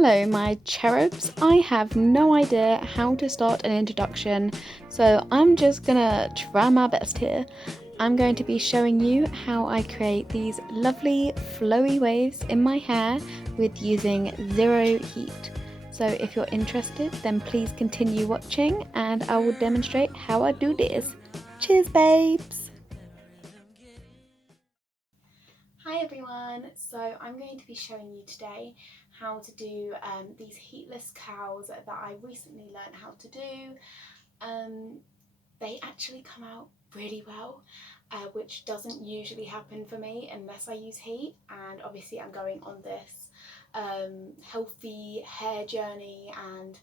Hello, my cherubs. I have no idea how to start an introduction, so I'm just gonna try my best here. I'm going to be showing you how I create these lovely flowy waves in my hair with using zero heat. So if you're interested, then please continue watching and I will demonstrate how I do this. Cheers, babes! Hi everyone, so I'm going to be showing you today how to do these heatless curls that I recently learned how to do. They actually come out really well, which doesn't usually happen for me unless I use heat, and obviously I'm going on this healthy hair journey, and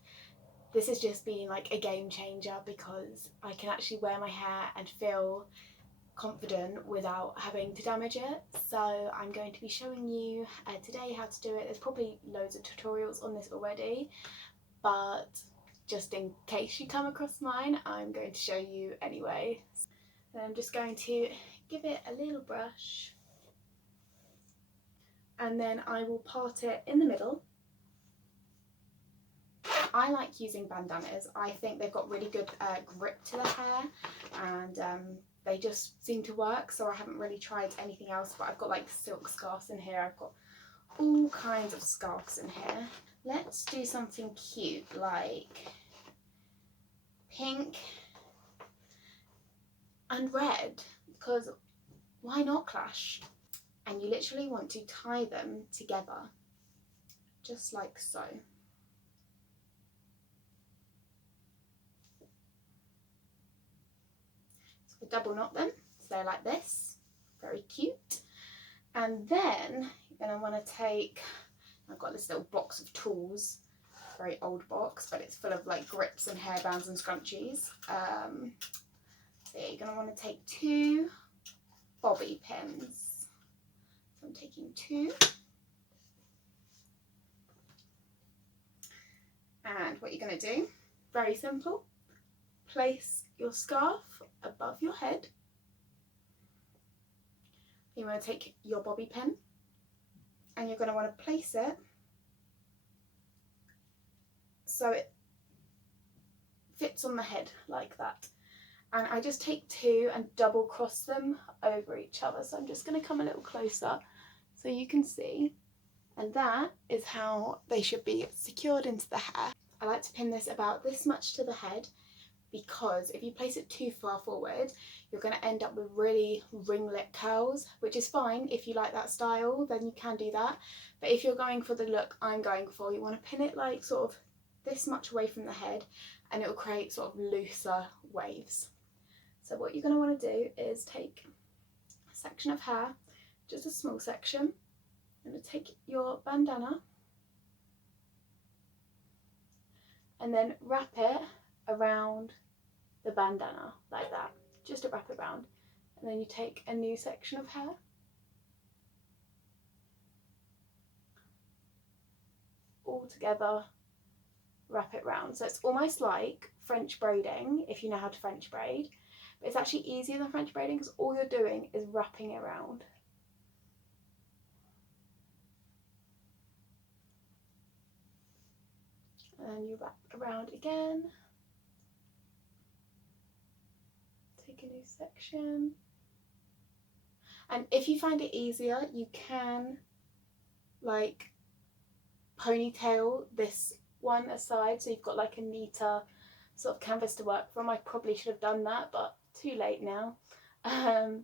this has just been like a game changer because I can actually wear my hair and feel confident without having to damage it. So I'm going to be showing you today how to do it. There's probably loads of tutorials on this already, but just in case you come across mine, I'm going to show you anyway. And I'm just going to give it a little brush and then I will part it in the middle. I like using bandanas. I think they've got really good grip to the hair, and they just seem to work, so I haven't really tried anything else, but I've got like silk scarves in here. I've got all kinds of scarves in here. Let's do something cute like pink and red, because why not clash? And you literally want to tie them together, just like so. So we double knot them, so they're like this, very cute. And then you're going to want to take, I've got this little box of tools, very old box, but it's full of like grips and hairbands and scrunchies. So yeah, you're going to want to take 2 bobby pins. So I'm taking 2. And what you're going to do, very simple, place your scarf above your head. You want to take your bobby pin and you're going to want to place it so it fits on the head like that. And I just take 2 and double cross them over each other. So I'm just going to come a little closer so you can see. And that is how they should be secured into the hair. I like to pin this about this much to the head, because if you place it too far forward, you're going to end up with really ringlet curls, which is fine. If you like that style, then you can do that. But if you're going for the look I'm going for, you want to pin it like sort of this much away from the head, and it will create sort of looser waves. So what you're going to want to do is take a section of hair, just a small section. You're going to take your bandana and then wrap it around the bandana like that, just to wrap it around. And then you take a new section of hair, all together, wrap it round. So it's almost like French braiding, if you know how to French braid, but it's actually easier than French braiding because all you're doing is wrapping it around. And then you wrap around again, take a new section. And if you find it easier, you can like ponytail this one aside, so you've got like a neater sort of canvas to work from. I probably should have done that, but too late now. And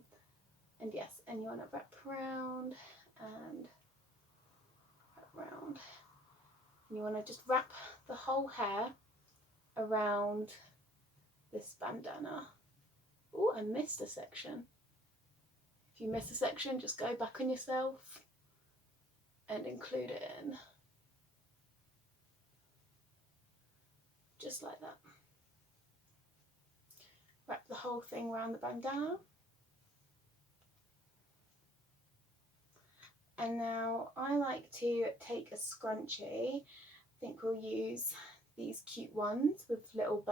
yes, and you want to wrap around and wrap around. And you want to just wrap the whole hair around this bandana. Oh, I missed a section. If you miss a section, just go back on yourself and include it in. Just like that. Wrap the whole thing around the bandana. And now I like to take a scrunchie. I think we'll use these cute ones with little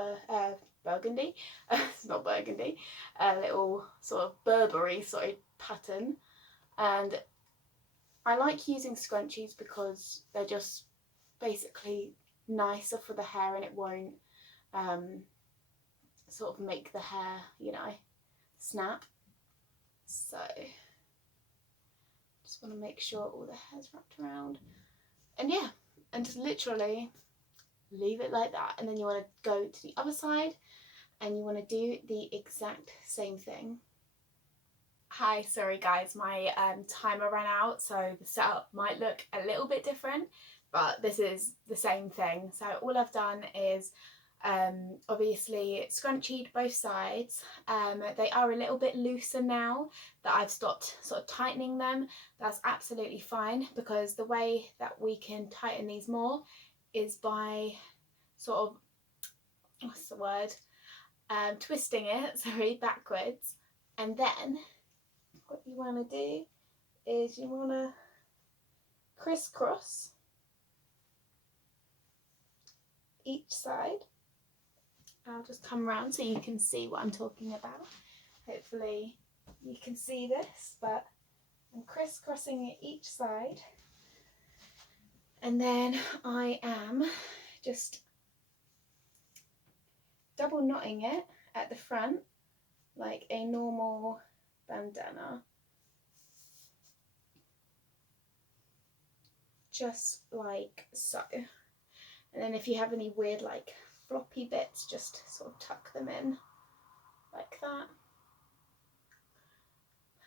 burgundy, it's not burgundy, a little sort of Burberry sort of pattern. And I like using scrunchies because they're just basically nicer for the hair, and it won't sort of make the hair, you know, snap. So just want to make sure all the hair's wrapped around, and yeah, and just literally leave it like that. And then you want to go to the other side and you want to do the exact same thing. Hi, sorry guys, my timer ran out, so the setup might look a little bit different, but this is the same thing. So all I've done is obviously scrunchied both sides. They are a little bit looser now that I've stopped sort of tightening them. That's absolutely fine, because the way that we can tighten these more is by sort of, what's the word, twisting it, sorry, backwards. And then what you want to do is you want to crisscross each side. I'll just come around so you can see what I'm talking about. Hopefully you can see this, but I'm crisscrossing it each side, and then I am just double knotting it at the front like a normal bandana, just like so. And then if you have any weird like floppy bits, just sort of tuck them in like that.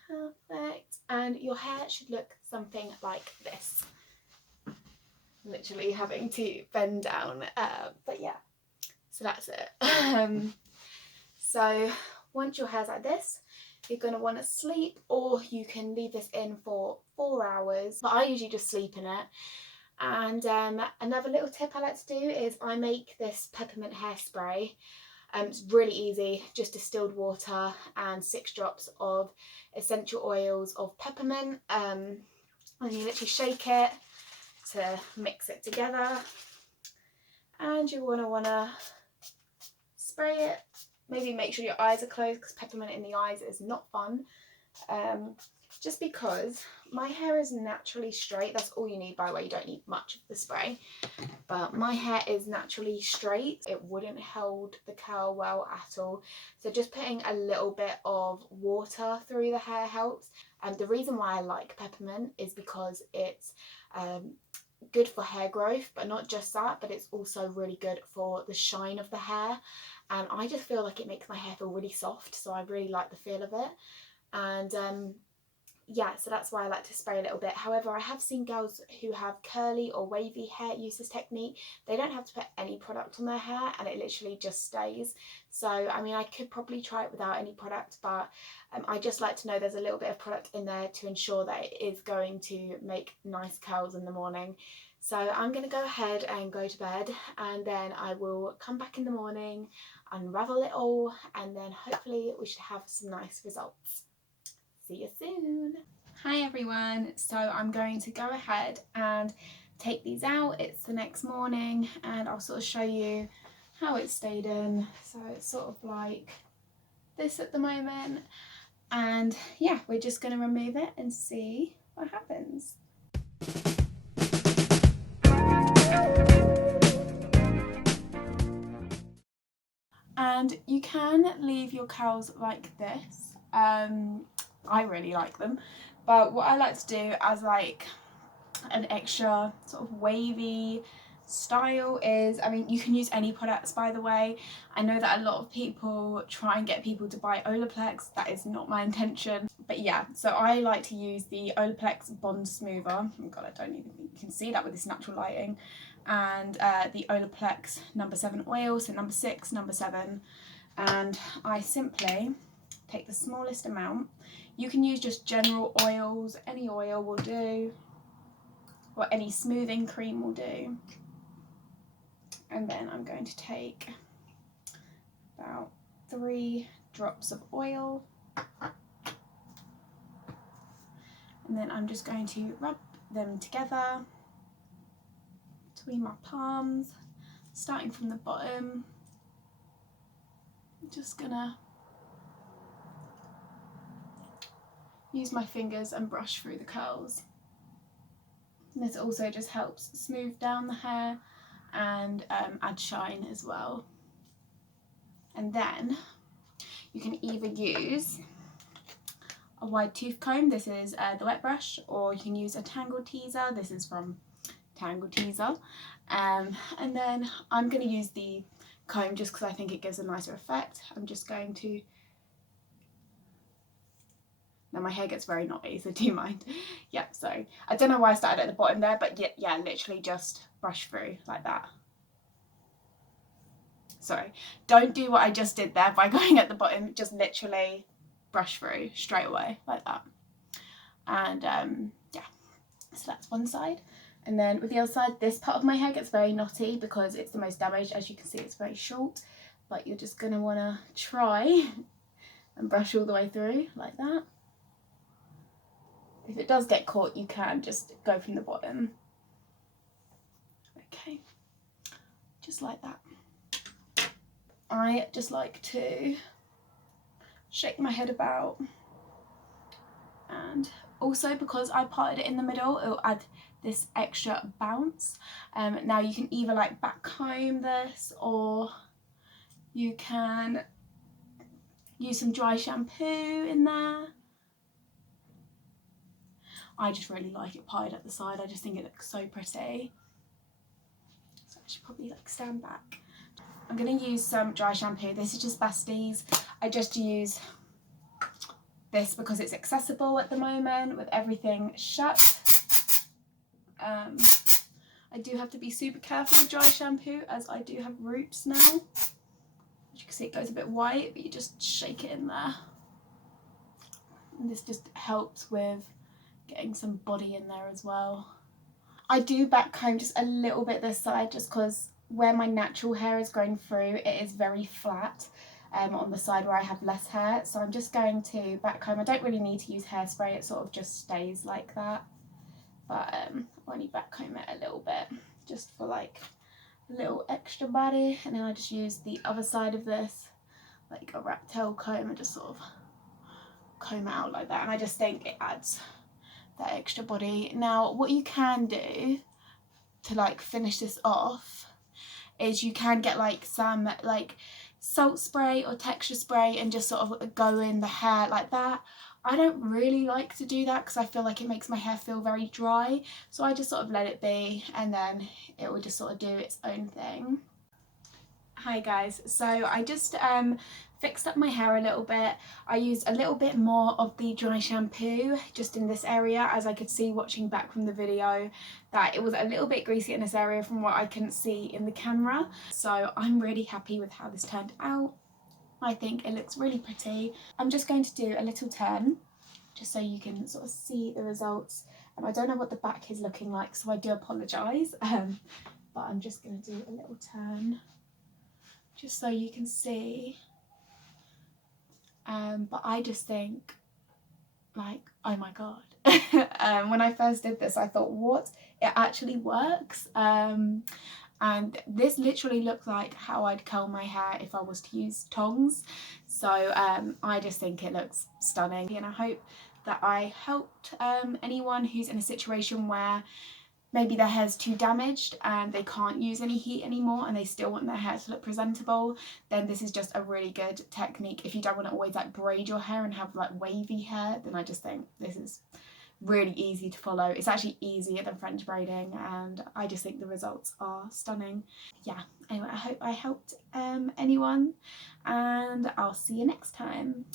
Perfect. And your hair should look something like this. Literally having to bend down, but yeah, so that's it. So once your hair's like this, you're going to want to sleep, or you can leave this in for 4 hours, but I usually just sleep in it. And another little tip I like to do is I make this peppermint hairspray. It's really easy, just distilled water and 6 drops of essential oils of peppermint, and you literally shake it to mix it together, and you want to spray it. Maybe make sure your eyes are closed, because peppermint in the eyes is not fun. Just because my hair is naturally straight. That's all you need, by the way. You don't need much of the spray, but my hair is naturally straight. It wouldn't hold the curl well at all, so just putting a little bit of water through the hair helps. And the reason why I like peppermint is because it's good for hair growth, but not just that, but it's also really good for the shine of the hair, and I just feel like it makes my hair feel really soft, so I really like the feel of it. And yeah, so that's why I like to spray a little bit. However, I have seen girls who have curly or wavy hair use this technique. They don't have to put any product on their hair, and it literally just stays. So I mean, I could probably try it without any product, but I just like to know there's a little bit of product in there to ensure that it is going to make nice curls in the morning. So I'm going to go ahead and go to bed, and then I will come back in the morning, unravel it all, and then hopefully we should have some nice results. See you soon. Hi everyone, so I'm going to go ahead and take these out. It's the next morning, and I'll sort of show you how it stayed in. So it's sort of like this at the moment, and yeah, we're just going to remove it and see what happens. And you can leave your curls like this. I really like them, but what I like to do as like an extra sort of wavy style is, I mean, you can use any products, by the way. I know that a lot of people try and get people to buy Olaplex. That is not my intention, but yeah, so I like to use the Olaplex Bond Smoother. Oh god, I don't even think you can see that with this natural lighting. And the Olaplex No.7 oil, so No.6, No.7, and I simply take the smallest amount. You can use just general oils, any oil will do, or any smoothing cream will do. And then I'm going to take about 3 drops of oil, and then I'm just going to rub them together between my palms, starting from the bottom. I'm just gonna use my fingers and brush through the curls. And this also just helps smooth down the hair and add shine as well. And then you can either use a wide tooth comb, this is the Wetbrush, or you can use a Tangle Teaser, this is from Tangle Teaser. And then I'm going to use the comb just because I think it gives a nicer effect. I'm just going to, now my hair gets very knotty, so do you mind? Yeah, so I don't know why I started at the bottom there, but yeah, literally just brush through like that. Sorry, don't do what I just did there by going at the bottom, just literally brush through straight away like that. And yeah, so that's one side. And then with the other side, this part of my hair gets very knotty because it's the most damaged. As you can see, it's very short, but you're just gonna wanna try and brush all the way through like that. If it does get caught, you can just go from the bottom. Okay, just like that. I just like to shake my head about, and also because I parted it in the middle, it'll add this extra bounce. Now you can either like backcomb this, or you can use some dry shampoo in there. I just really like it parted at the side. I just think it looks so pretty. So I should probably like stand back. I'm going to use some dry shampoo. This is just Besties. I just use this because it's accessible at the moment with everything shut. I do have to be super careful with dry shampoo as I do have roots now. As you can see, it goes a bit white, but you just shake it in there. And this just helps with getting some body in there as well. I do backcomb just a little bit this side just because where my natural hair is growing through, it is very flat on the side where I have less hair. So I'm just going to backcomb. I don't really need to use hairspray, it sort of just stays like that. But I only backcomb it a little bit just for like a little extra body. And then I just use the other side of this, like a rat tail comb, and just sort of comb it out like that. And I just think it adds that extra body. Now what you can do to like finish this off is you can get like some like salt spray or texture spray and just sort of go in the hair like that. I don't really like to do that because I feel like it makes my hair feel very dry, so I just sort of let it be and then it will just sort of do its own thing. Hi guys, so I just fixed up my hair a little bit. I used a little bit more of the dry shampoo just in this area, as I could see watching back from the video that it was a little bit greasy in this area from what I couldn't see in the camera. So I'm really happy with how this turned out. I think it looks really pretty. I'm just going to do a little turn just so you can sort of see the results. And I don't know what the back is looking like, so I do apologise. But I'm just going to do a little turn just so you can see. But I just think, like, oh my god. When I first did this, I thought, what? It actually works. And this literally looks like how I'd curl my hair if I was to use tongs. So I just think it looks stunning. And I hope that I helped anyone who's in a situation where maybe their hair's too damaged and they can't use any heat anymore and they still want their hair to look presentable. Then this is just a really good technique. If you don't want to always like braid your hair and have like wavy hair, then I just think this is really easy to follow. It's actually easier than French braiding, and I just think the results are stunning. Yeah, anyway, I hope I helped anyone, and I'll see you next time.